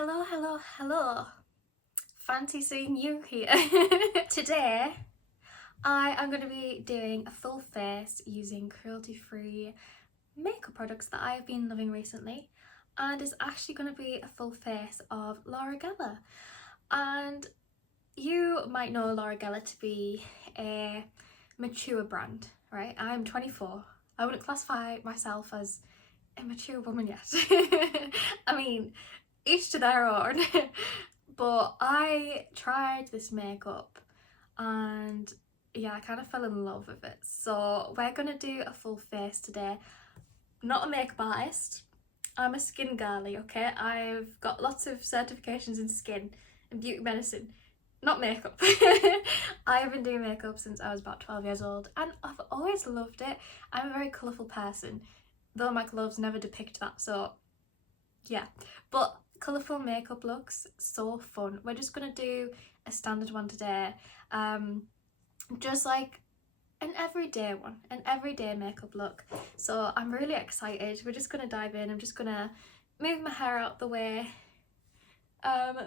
Hello, hello, hello. Fancy seeing you here. Today, I am going to be doing a full face using cruelty-free makeup products that I have been loving recently. And it's actually going to be a full face of Laura Geller. And you might know Laura Geller to be a mature brand, right? I'm 24. I wouldn't classify myself as a mature woman yet. I mean, each to their own. But I tried this makeup and yeah, I kind of fell in love with it. So we're gonna do a full face today. Not a makeup artist, I'm a skin girly, okay? I've got lots of certifications in skin and beauty medicine, not makeup. I have been doing makeup since I was about 12 years old and I've always loved it. I'm a very colourful person, though my clothes never depict that, so yeah. But colourful makeup looks so fun. We're just gonna do a standard one today, just like an everyday one, an everyday makeup look. So I'm really excited. We're just gonna dive in. I'm just gonna move my hair out the way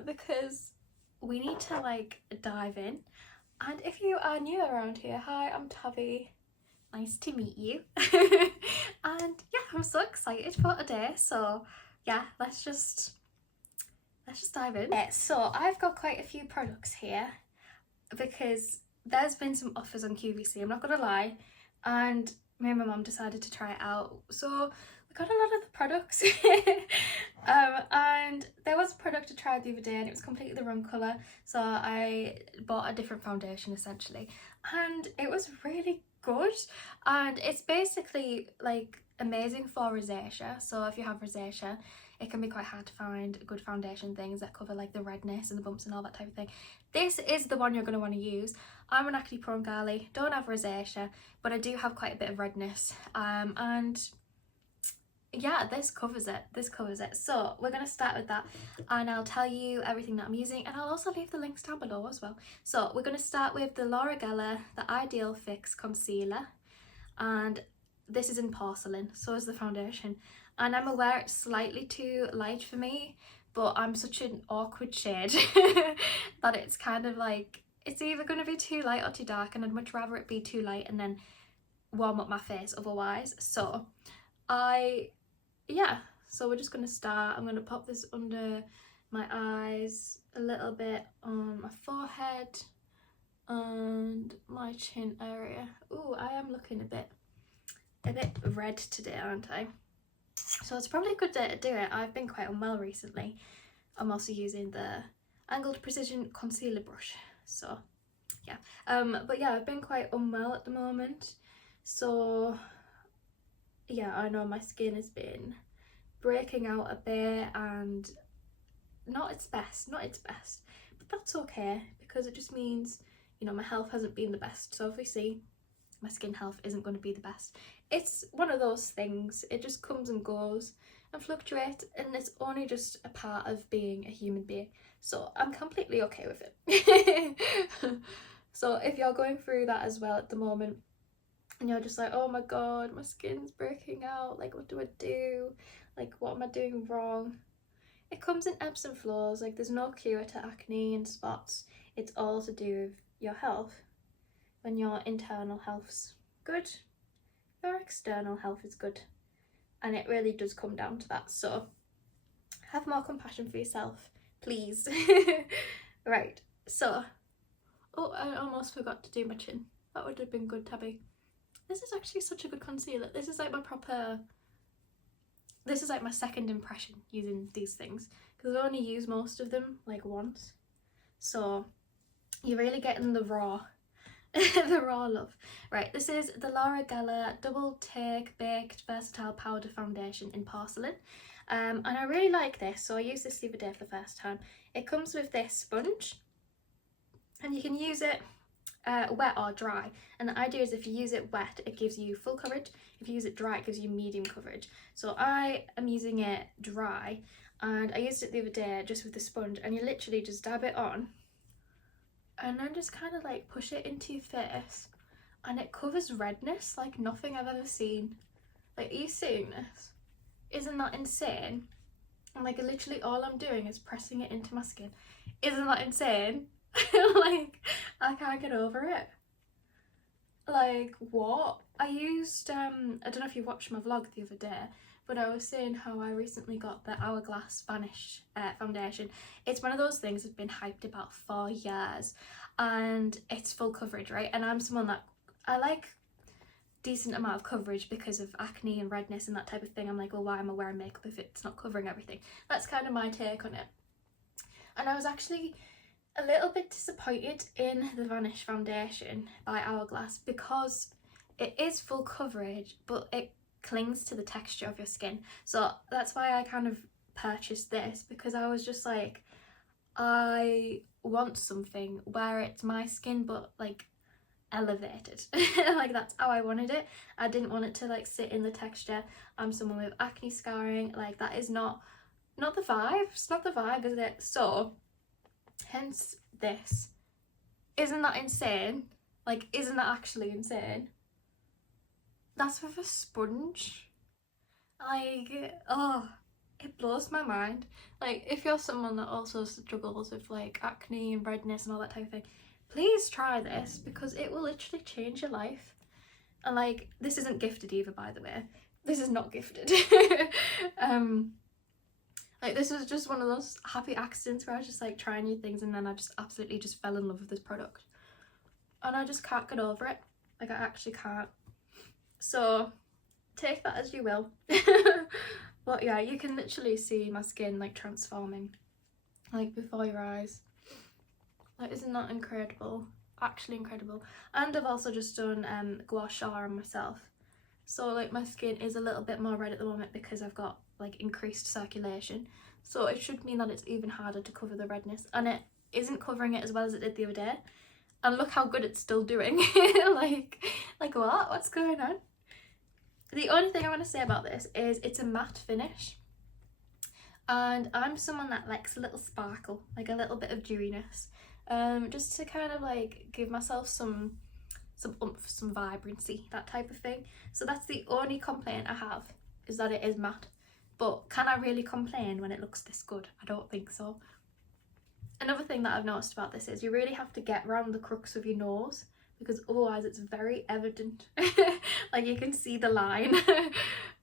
because we need to like dive in. And if you are new around here, hi, I'm Tavi. Nice to meet you. And yeah, I'm so excited for today. So yeah, let's just dive in. Yeah, so I've got quite a few products here because there's been some offers on QVC, I'm not gonna lie, and me and my mum decided to try it out. So we got a lot of the products. And there was a product to try the other day and it was completely the wrong colour, so I bought a different foundation essentially, and it was really good. And it's basically like amazing for rosacea. So if you have rosacea, it can be quite hard to find good foundation things that cover like the redness and the bumps and all that type of thing. This is the one you're going to want to use. I'm an acne prone girly, don't have rosacea, but I do have quite a bit of redness, and yeah, this covers it. So we're going to start with that and I'll tell you everything that I'm using, and I'll also leave the links down below as well. So we're going to start with the Laura Geller The Ideal Fix Concealer, and this is in porcelain, so is the foundation. And I'm aware it's slightly too light for me, but I'm such an awkward shade that it's kind of like, it's either going to be too light or too dark, and I'd much rather it be too light and then warm up my face otherwise. So so we're just going to start. I'm going to pop this under my eyes, a little bit on my forehead and my chin area. Ooh, I am looking a bit red today, aren't I? So it's probably a good day to do it. I've been quite unwell recently. I'm also using the Angled Precision Concealer Brush. So yeah, but yeah, I've been quite unwell at the moment. So yeah, I know my skin has been breaking out a bit and not its best, but that's okay because it just means, you know, my health hasn't been the best. So obviously my skin health isn't going to be the best. It's one of those things, it just comes and goes and fluctuates, and it's only just a part of being a human being. So I'm completely okay with it. So if you're going through that as well at the moment, and you're just like, oh my god, my skin's breaking out, like what do I do? Like what am I doing wrong? It comes in ebbs and flows, like there's no cure to acne and spots. It's all to do with your health. When your internal health's good, your external health is good. And it really does come down to that. So have more compassion for yourself, please. Right, so, oh, I almost forgot to do my chin. That would have been good, Tabby. This is actually such a good concealer. This is like my second impression using these things, because I only use most of them like once. So you're really getting the raw the raw love. Right, this is the Laura Geller Double Take Baked Versatile Powder Foundation in porcelain, and I really like this. So I used this the other day for the first time. It comes with this sponge and you can use it wet or dry, and the idea is if you use it wet it gives you full coverage, if you use it dry it gives you medium coverage. So I am using it dry, and I used it the other day just with the sponge, and you literally just dab it on and then just kind of like push it into your face, and it covers redness like nothing I've ever seen. Like, are you seeing this? Isn't that insane? and like literally all I'm doing is pressing it into my skin. Isn't that insane? Like, I can't get over it. Like, what? I used I don't know if you watched my vlog the other day, but I was saying how I recently got the Hourglass Vanish foundation. It's one of those things that's been hyped about for years, and it's full coverage, right? And I'm someone that I like decent amount of coverage because of acne and redness and that type of thing. I'm like, well, why am I wearing makeup if it's not covering everything? That's kind of my take on it. And I was actually a little bit disappointed in the Vanish foundation by Hourglass because it is full coverage, but it clings to the texture of your skin. So that's why I kind of purchased this, because I was just like, I want something where it's my skin but like elevated. Like, that's how I wanted it. I didn't want it to like sit in the texture. I'm someone with acne scarring, like that is not the vibe. It's not the vibe, is it? So hence this. Isn't that insane? Like, isn't that actually insane? That's with a sponge. Like, oh, it blows my mind. Like, if you're someone that also struggles with like acne and redness and all that type of thing, please try this, because it will literally change your life. And like, this isn't gifted either, by the way. This is not gifted. Like, this was just one of those happy accidents where I was just like trying new things, and then I just absolutely just fell in love with this product. And I just can't get over it. Like, I actually can't. So take that as you will. But yeah, you can literally see my skin like transforming, like before your eyes. Like, isn't that incredible? Actually incredible. And I've also just done gua sha on myself. So like, my skin is a little bit more red at the moment because I've got like increased circulation. So it should mean that it's even harder to cover the redness, and it isn't covering it as well as it did the other day. And look how good it's still doing. like what? What's going on? The only thing I want to say about this is it's a matte finish. And I'm someone that likes a little sparkle, like a little bit of dewiness. Just to kind of like give myself some oomph, some vibrancy, that type of thing. So that's the only complaint I have, is that it is matte. But can I really complain when it looks this good? I don't think so. Another thing that I've noticed about this is you really have to get around the crux of your nose, because otherwise it's very evident. Like, you can see the line.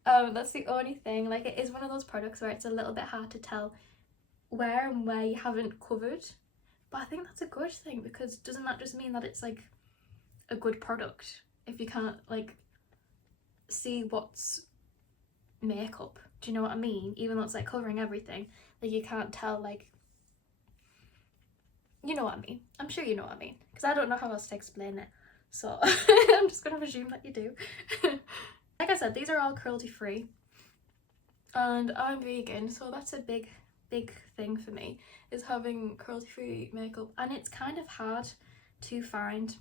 That's the only thing. Like, it is one of those products where it's a little bit hard to tell where you haven't covered. But I think that's a good thing, because doesn't that just mean that it's like a good product if you can't like see what's makeup? Do you know what I mean? Even though it's like covering everything, like you can't tell, like, you know what I mean. I'm sure you know what I mean, because I don't know how else to explain it, so I'm just gonna presume that you do. Like I said, these are all cruelty free, and I'm vegan, so that's a big thing for me, is having cruelty free makeup. And it's kind of hard to find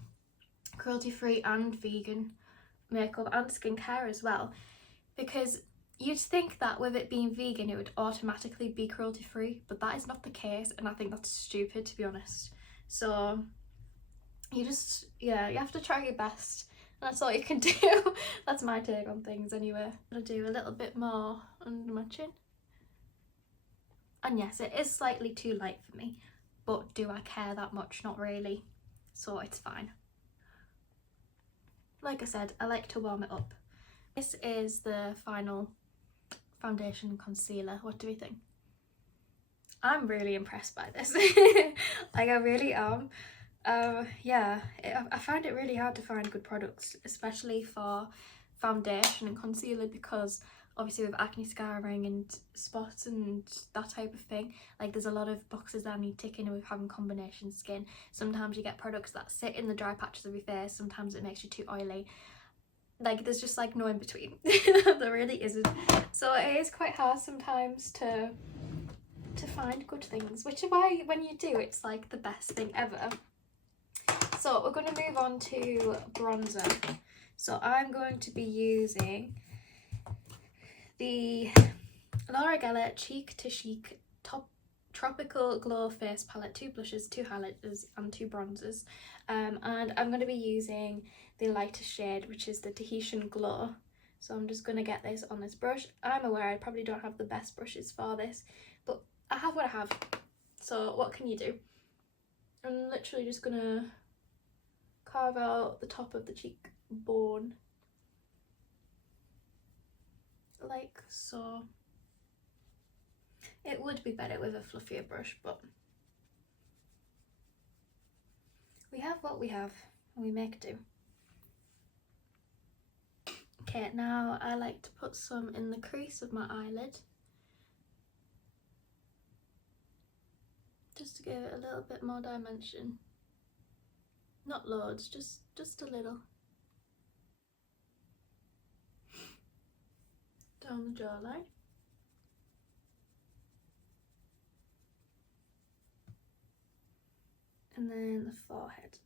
cruelty free and vegan makeup and skincare as well, because you'd think that with it being vegan it would automatically be cruelty free, but that is not the case, and I think that's stupid, to be honest. So you just, yeah, you have to try your best, and that's all you can do. That's my take on things anyway. I'm gonna do a little bit more under my chin. And yes, it is slightly too light for me, but do I care that much? Not really, so it's fine. Like I said, I like to warm it up. This is the final foundation concealer. What do we think? I'm really impressed by this. Like, I really am. Yeah, I find it really hard to find good products, especially for foundation and concealer, because obviously with acne scarring and spots and that type of thing, like, there's a lot of boxes that I need ticking with having combination skin. Sometimes you get products that sit in the dry patches of your face, sometimes it makes you too oily. Like, there's just like no in between. There really isn't. So it is quite hard sometimes to find good things, which is why when you do, it's like the best thing ever. So we're going to move on to bronzer. So I'm going to be using the Laura Geller Cheek to Chic Tropical Glow Face Palette, 2 blushes, 2 highlighters and 2 bronzers. And I'm going to be using the lighter shade, which is the Tahitian Glow So I'm just going to get this on this brush. I'm aware I probably don't have the best brushes for this, but I have what I have. So what can you do? I'm literally just going to carve out the top of the cheekbone. Like so. It would be better with a fluffier brush, but we have what we have and we make do. Okay, now I like to put some in the crease of my eyelid, just to give it a little bit more dimension. Not loads, just a little. Down the jawline. And then the forehead.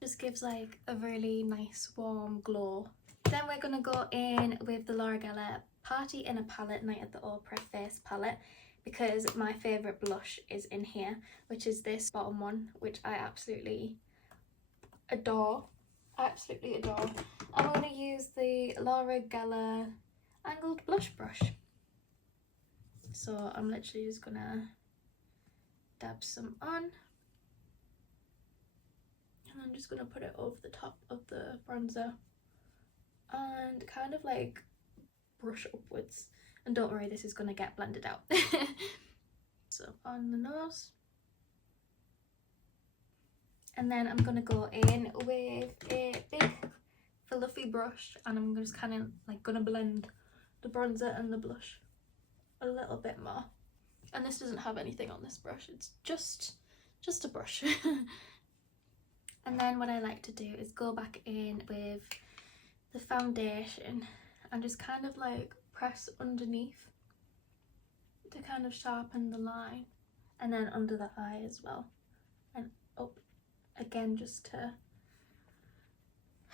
Just gives like a really nice warm glow. Then we're gonna go in with the Laura Geller Party in a Palette Night at the Opera Face palette, because my favourite blush is in here, which is this bottom one, which I absolutely adore. Absolutely adore. I'm going to use the Laura Geller angled blush brush. So I'm literally just going to dab some on. And I'm just going to put it over the top of the bronzer and kind of like brush upwards. And don't worry, this is going to get blended out. So on the nose. And then I'm going to go in with a big fluffy brush and I'm just kind of like going to blend the bronzer and the blush a little bit more. And this doesn't have anything on this brush, it's just a brush. And then what I like to do is go back in with the foundation and just kind of like press underneath to kind of sharpen the line, and then under the eye as well, and up again, just to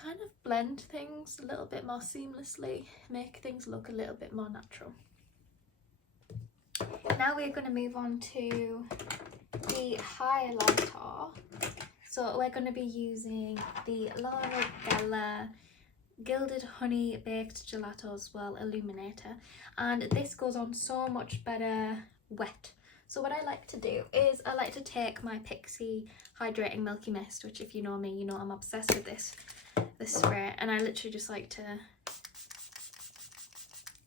kind of blend things a little bit more seamlessly, make things look a little bit more natural. Now we're going to move on to the highlighter. So we're going to be using the Laura Geller Gilded Honey Baked Gelato as well Illuminator, and this goes on so much better wet. So what I like to do is I like to take my Pixie Hydrating Milky Mist, which if you know me, you know I'm obsessed with this spray, and I literally just like to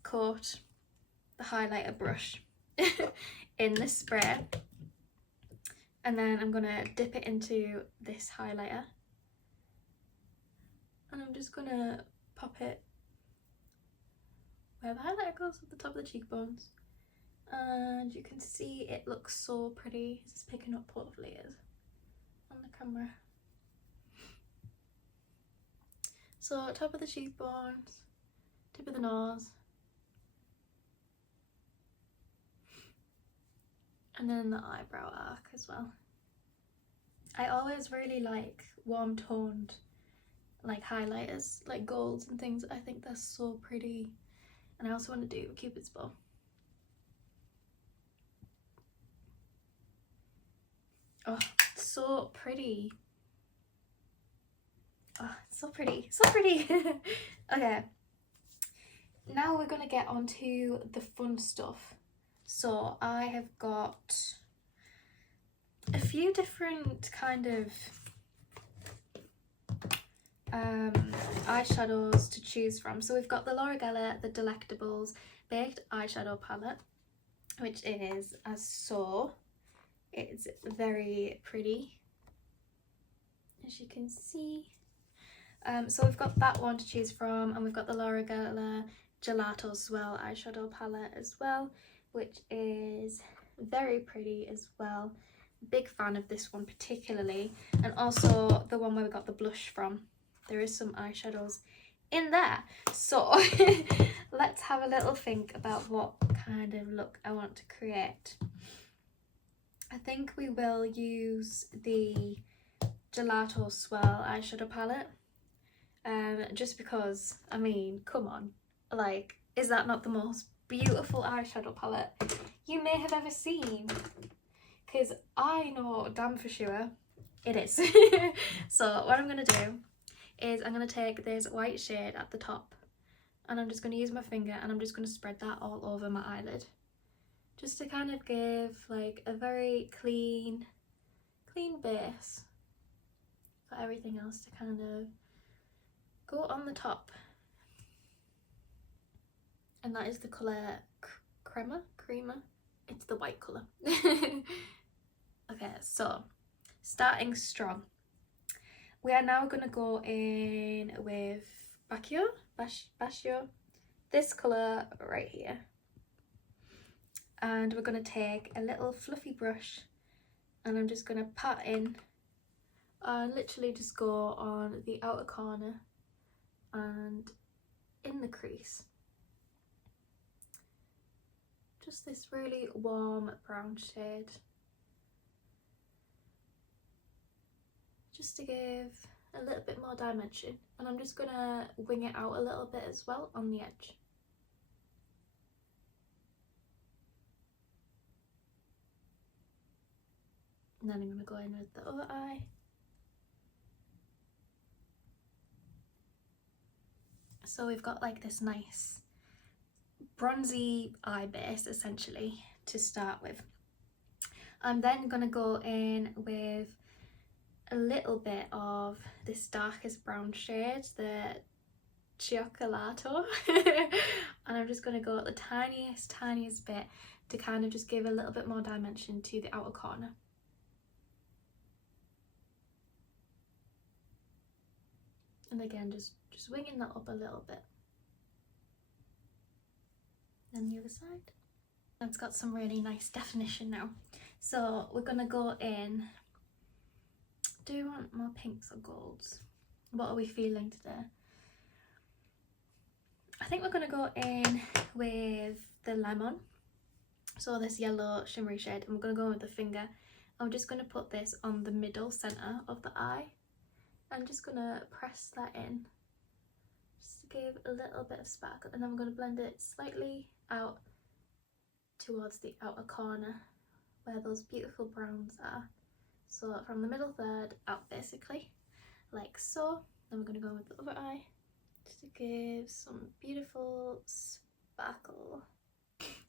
coat the highlighter brush in this spray, and then I'm gonna dip it into this highlighter, and I'm just gonna pop it where the highlighter goes at the top of the cheekbones. And you can see it looks so pretty. It's picking up hopefully it is on the camera. So top of the cheekbones, tip of the nose, and then the eyebrow arc as well. I always really like warm toned like highlighters, like golds and things. I think they're so pretty. And I also want to do a Cupid's bow. Oh, it's so pretty. Oh, it's so pretty, so pretty. Okay, now we're gonna get on to the fun stuff. So I have got a few different kind of eyeshadows to choose from. So we've got the Laura Geller The Delectables Baked Eyeshadow Palette, which is as so. It's very pretty, as you can see. So we've got that one to choose from, and we've got the Laura Geller Gelato Swell eyeshadow palette as well, which is very pretty as well. Big fan of this one particularly, and also the one where we got the blush from. There is some eyeshadows in there. So let's have a little think about what kind of look I want to create. I think we will use the Gelato Swell eyeshadow palette, just because, I mean, come on, like, is that not the most beautiful eyeshadow palette you may have ever seen? Because I know damn for sure it is. So what I'm going to do is I'm going to take this white shade at the top and I'm just going to use my finger and I'm just going to spread that all over my eyelid. Just to kind of give like a very clean base for everything else to kind of go on the top. And that is the colour Creamer? It's the white colour. Okay, so starting strong. We are now going to go in with Basho, this colour right here. And we're going to take a little fluffy brush and I'm just going to pat in and literally just go on the outer corner and in the crease. Just this really warm brown shade. Just to give a little bit more dimension. And I'm just going to wing it out a little bit as well on the edge. And then I'm going to go in with the other eye. So we've got like this nice bronzy eye base essentially to start with. I'm then going to go in with a little bit of this darkest brown shade, the Cioccolato. And I'm just going to go at the tiniest bit to kind of just give a little bit more dimension to the outer corner. And again, just winging that up a little bit. Then the other side. That's got some really nice definition now. So we're gonna go in. Do we want more pinks or golds? What are we feeling today? I think we're gonna go in with the lemon. So this yellow shimmery shade, and we're gonna go with the finger. I'm just gonna put this on the middle center of the eye. I'm just gonna press that in just to give a little bit of sparkle, and then I'm gonna blend it slightly out towards the outer corner where those beautiful browns are. So from the middle third out basically, like so. Then we're gonna go with the other eye just to give some beautiful sparkle.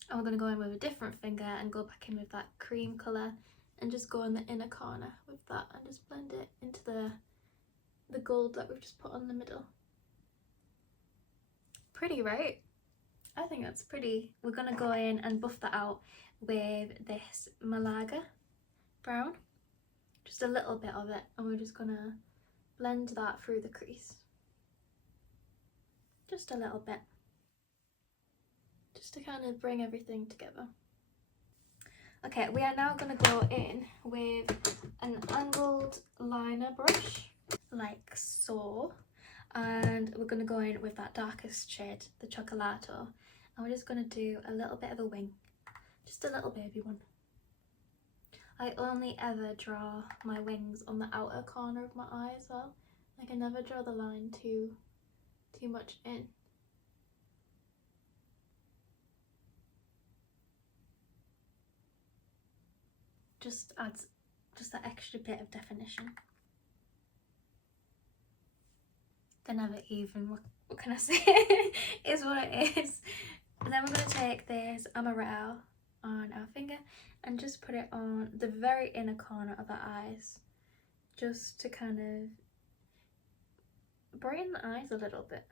And we're gonna go in with a different finger and go back in with that cream colour and just go in the inner corner with that and just blend it into the gold that we've just put on the middle. Pretty, right? I think that's pretty. We're gonna go in and buff that out with this Malaga brown, just a little bit of it, and we're just gonna blend that through the crease. Just a little bit, just to kind of bring everything together. Okay, we are now gonna go in with an angled liner brush, like so, and we're going to go in with that darkest shade, the Cioccolato, and we're just going to do a little bit of a wing, just a little baby one. I only ever draw my wings on the outer corner of my eye as well. Like I never draw the line too much in. Just adds just that extra bit of definition. They're never even, what can I say? Is what it is. And then we're going to take this amaretto on our finger and just put it on the very inner corner of our eyes, just to kind of brighten the eyes a little bit.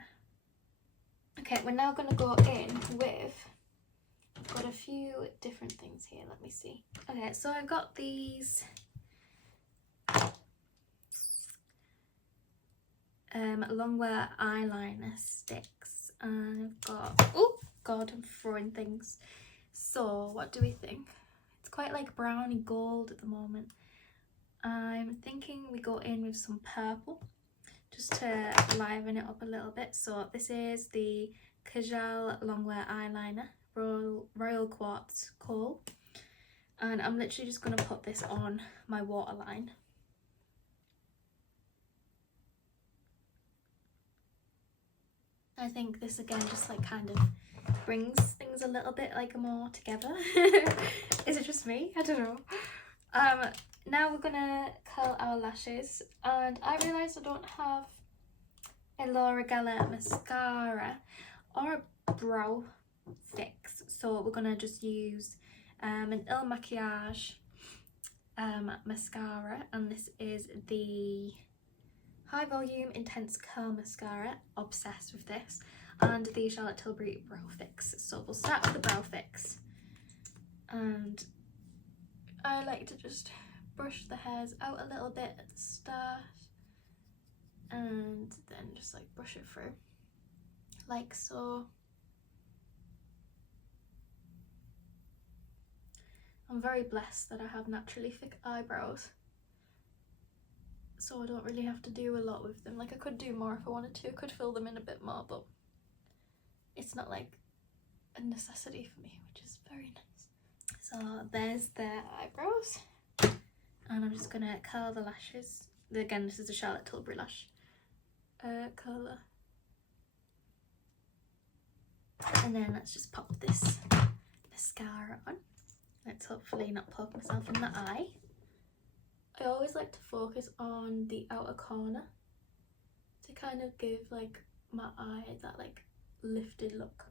Okay, we're now going to go in with, I've got a few different things here, let me see. Okay, so I've got these longwear eyeliner sticks, and I've got, oh god, I'm throwing things. So what do we think? It's quite like browny gold at the moment. I'm thinking we go in with some purple just to liven it up a little bit. So this is the Kajal longwear eyeliner, Royal Quartz Kohl, and I'm literally just going to put this on my waterline. I think this again just like kind of brings things a little bit like more together. Is it just me? I don't know. Now we're gonna curl our lashes, and I realised I don't have a Laura Geller mascara or a brow fix. So we're gonna just use an Il Makiage mascara, and this is the High Volume Intense Curl Mascara. Obsessed with this. And the Charlotte Tilbury brow fix. So we'll start with the brow fix, and I like to just brush the hairs out a little bit at the start and then just like brush it through like so. I'm very blessed that I have naturally thick eyebrows, so I don't really have to do a lot with them. Like I could do more if I wanted to, I could fill them in a bit more, but it's not like a necessity for me, which is very nice. So there's the eyebrows, and I'm just gonna curl the lashes. Again, this is a Charlotte Tilbury lash curler. And then let's just pop this mascara on. Let's hopefully not poke myself in the eye. I always like to focus on the outer corner to kind of give like my eye that like lifted look.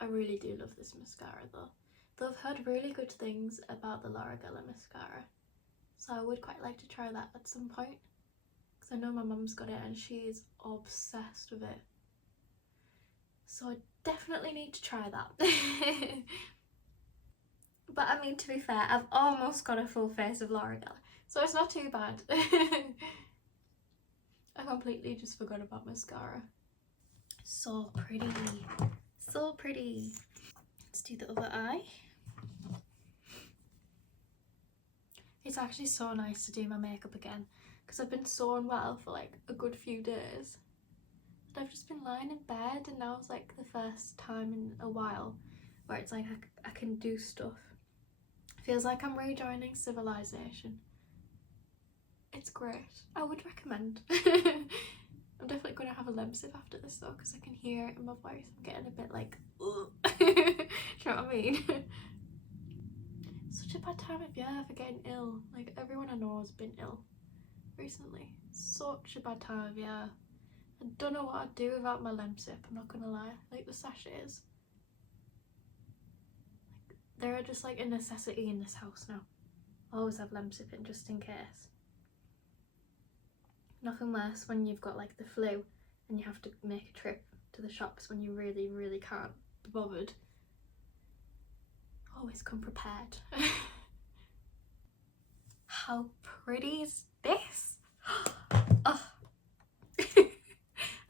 I really do love this mascara though. Though I've heard really good things about the Laura Geller mascara, so I would quite like to try that at some point, because I know my mum's got it and she's obsessed with it. So I definitely need to try that. But I mean, to be fair, I've almost got a full face of Laura Geller, so it's not too bad. I completely just forgot about mascara. So pretty. So pretty. Let's do the other eye. It's actually so nice to do my makeup again, because I've been so unwell for like a good few days. And I've just been lying in bed, and now it's like the first time in a while where it's like I can do stuff. Feels like I'm rejoining civilization. It's great. I would recommend. I'm definitely going to have a Lemsip after this though, because I can hear it in my voice. I'm getting a bit like, ugh. Do you know what I mean? Such a bad time of year for getting ill. Like everyone I know has been ill recently. Such a bad time of year. I don't know what I'd do without my Lemsip, I'm not gonna lie. Like the sachets. Like, they're just like a necessity in this house now. I always have Lemsip in just in case. Nothing worse when you've got like the flu and you have to make a trip to the shops when you really, really can't be bothered. Always come prepared. How pretty is this? Oh.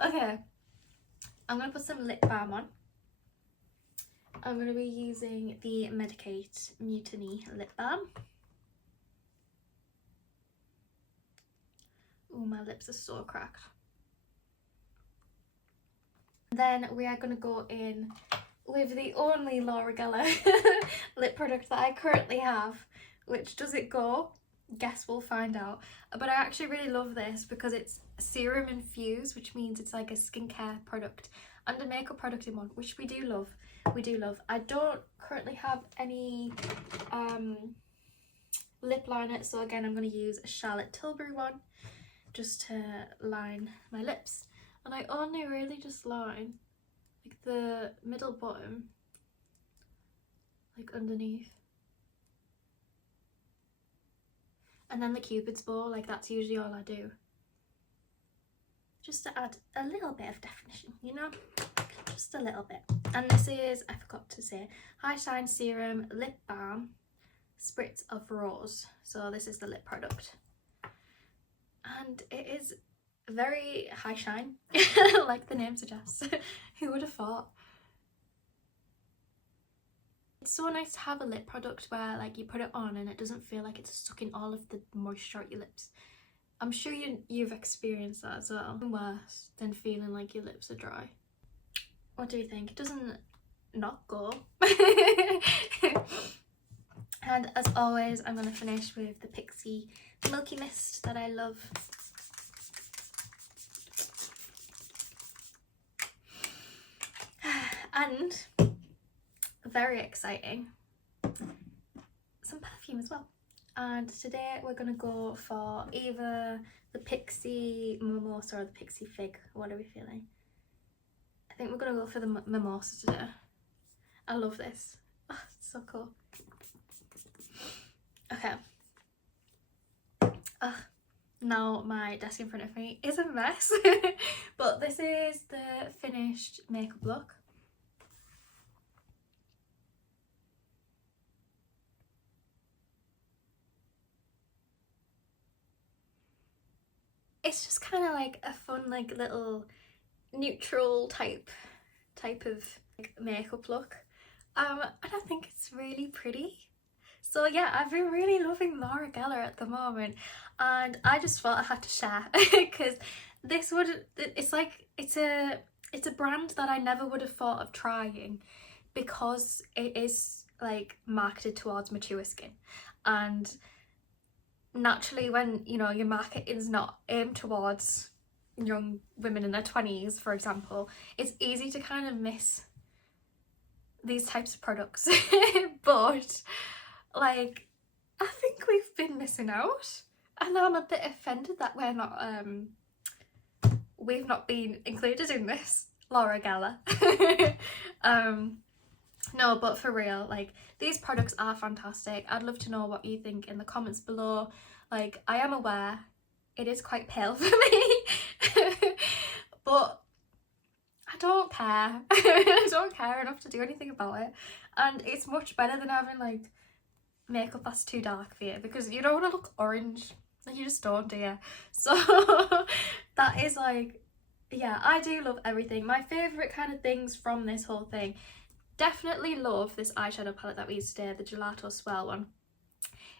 Okay, I'm gonna put some lip balm on. I'm gonna be using the Medicate Mutiny lip balm. Oh, my lips are so cracked. Then we are going to go in with the only Laura Geller lip product that I currently have. Which does it go? Guess we'll find out. But I actually really love this because it's serum infused, which means it's like a skincare product and a makeup product in one, which we do love. We do love. I don't currently have any lip liner, so again I'm going to use a Charlotte Tilbury one just to line my lips, and I only really just line like the middle bottom, like underneath, and then the cupid's bow. Like that's usually all I do, just to add a little bit of definition, you know, just a little bit. And this is, I forgot to say, High Shine Serum Lip Balm Spritz of Rose. So this is the lip product. And it is very high shine, like the name suggests. Who would have thought? It's so nice to have a lip product where like you put it on and it doesn't feel like it's sucking all of the moisture out your lips. I'm sure you've experienced that as well. Worse than feeling like your lips are dry. What do you think? It doesn't not go. And as always, I'm going to finish with the Pixie Milky Mist that I love. And very exciting, some team as well. And today we're going to go for either the Pixie Mimosa or the Pixie Fig. What are we feeling? I think we're going to go for the Mimosa today. I love this. Oh, it's so cool. Okay. Now my desk in front of me is a mess. But this is the finished makeup look. It's just kind of like a fun, like, little neutral type of like, makeup look. And I think it's really pretty. So yeah, I've been really loving Laura Geller at the moment, and I just thought I had to share because this it's a brand that I never would have thought of trying, because it is like marketed towards mature skin, and naturally when, you know, your market is not aimed towards young women in their 20s, for example, it's easy to kind of miss these types of products. But like, I think we've been missing out, and I'm a bit offended that we've not been included in this, Laura Geller. No, but for real, like, these products are fantastic. I'd love to know what you think in the comments below. Like, I am aware it is quite pale for me, but I don't care. I don't care enough to do anything about it, and it's much better than having like makeup that's too dark for you, because you don't want to look orange, you just don't, do you? So that is like, yeah, I do love everything. My favourite kind of things from this whole thing, definitely love this eyeshadow palette that we used today, the Gelato Swirl one.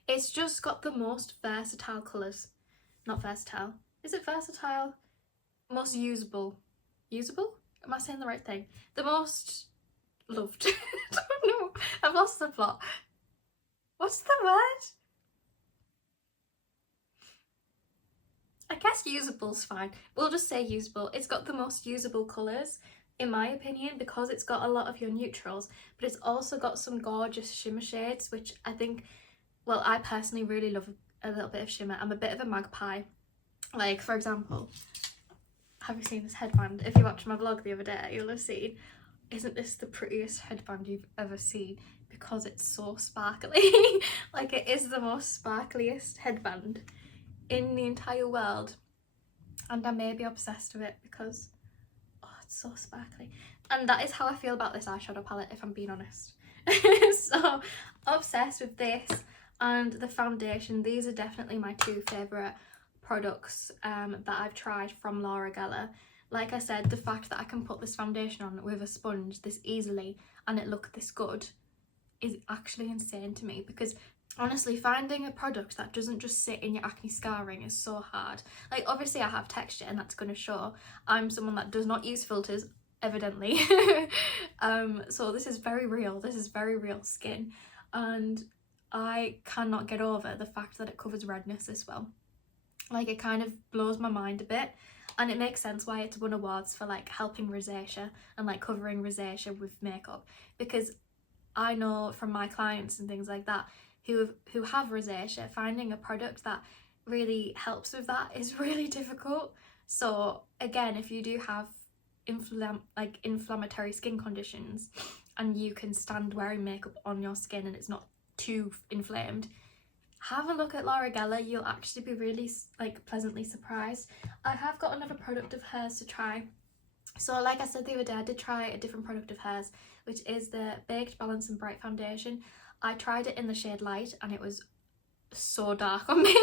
It's just got the most versatile colours. Not versatile, is it versatile? Most usable. Usable? Am I saying the right thing? The most loved. I don't know, I've lost the plot. What's the word? I guess usable's fine. We'll just say usable. It's got the most usable colours, in my opinion, because it's got a lot of your neutrals, but it's also got some gorgeous shimmer shades, which I think, well, I personally really love a little bit of shimmer. I'm a bit of a magpie. Like, for example, have you seen this headband? If you watched my vlog the other day, you'll have seen, isn't this the prettiest headband you've ever seen? Because it's so sparkly. Like, it is the most sparkliest headband in the entire world, and I may be obsessed with it because, oh, it's so sparkly. And that is how I feel about this eyeshadow palette, if I'm being honest. So obsessed with this and the foundation. These are definitely my two favourite products that I've tried from Laura Geller. Like I said, the fact that I can put this foundation on with a sponge this easily and it look this good is actually insane to me, because honestly, finding a product that doesn't just sit in your acne scarring is so hard. Like, obviously I have texture and that's going to show. I'm someone that does not use filters, evidently. So this is very real. This is very real skin, and I cannot get over the fact that it covers redness as well. Like, it kind of blows my mind a bit, and it makes sense why it's won awards for like helping rosacea and like covering rosacea with makeup, because I know from my clients and things like that who have rosacea, finding a product that really helps with that is really difficult. So again, if you do have inflammatory skin conditions and you can stand wearing makeup on your skin and it's not too inflamed, have a look at Laura Geller. You'll actually be really like pleasantly surprised. I have got another product of hers to try. So like I said the other day, I did try a different product of hers, which is the Baked Balance and Bright Foundation. I tried it in the shade Light and it was so dark on me.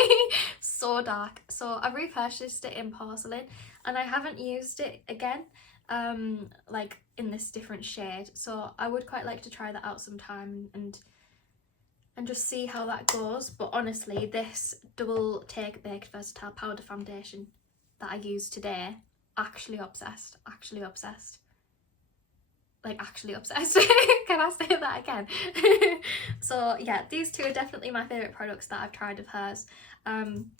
So dark. So I repurchased it in Porcelain and I haven't used it again like in this different shade. So I would quite like to try that out sometime and just see how that goes. But honestly, this Double Take Baked Versatile Powder Foundation that I used today, actually obsessed. Like, actually obsessed. Can I say that again? So yeah, these two are definitely my favourite products that I've tried of hers. And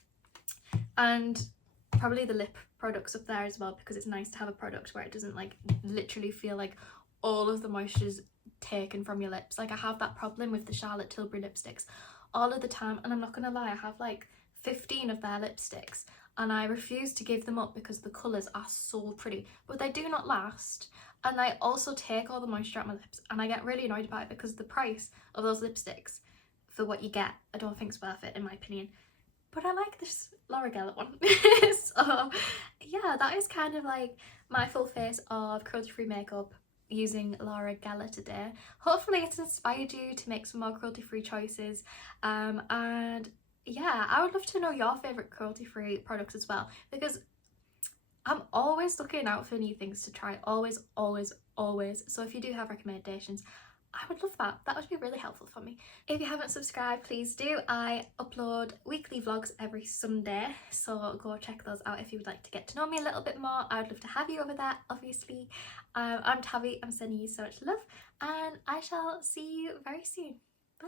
probably the lip products up there as well, because it's nice to have a product where it doesn't like literally feel like all of the moisture's taken from your lips. Like, I have that problem with the Charlotte Tilbury lipsticks. all of the time, and I'm not gonna lie, I have like 15 of their lipsticks and I refuse to give them up because the colours are so pretty, but they do not last, and they also take all the moisture out of my lips, and I get really annoyed about it because the price of those lipsticks for what you get, I don't think it's worth it in my opinion. But I like this Laura Geller one. So yeah, that is kind of like my full face of cruelty-free makeup using Laura Geller today. Hopefully it's inspired you to make some more cruelty-free choices, and yeah, I would love to know your favourite cruelty-free products as well, because I'm always looking out for new things to try, always. So if you do have recommendations, I would love that. That would be really helpful for me. If you haven't subscribed, please do. I upload weekly vlogs every Sunday, so go check those out if you would like to get to know me a little bit more. I would love to have you over there, obviously. I'm Tabby, I'm sending you so much love, and I shall see you very soon. Bye!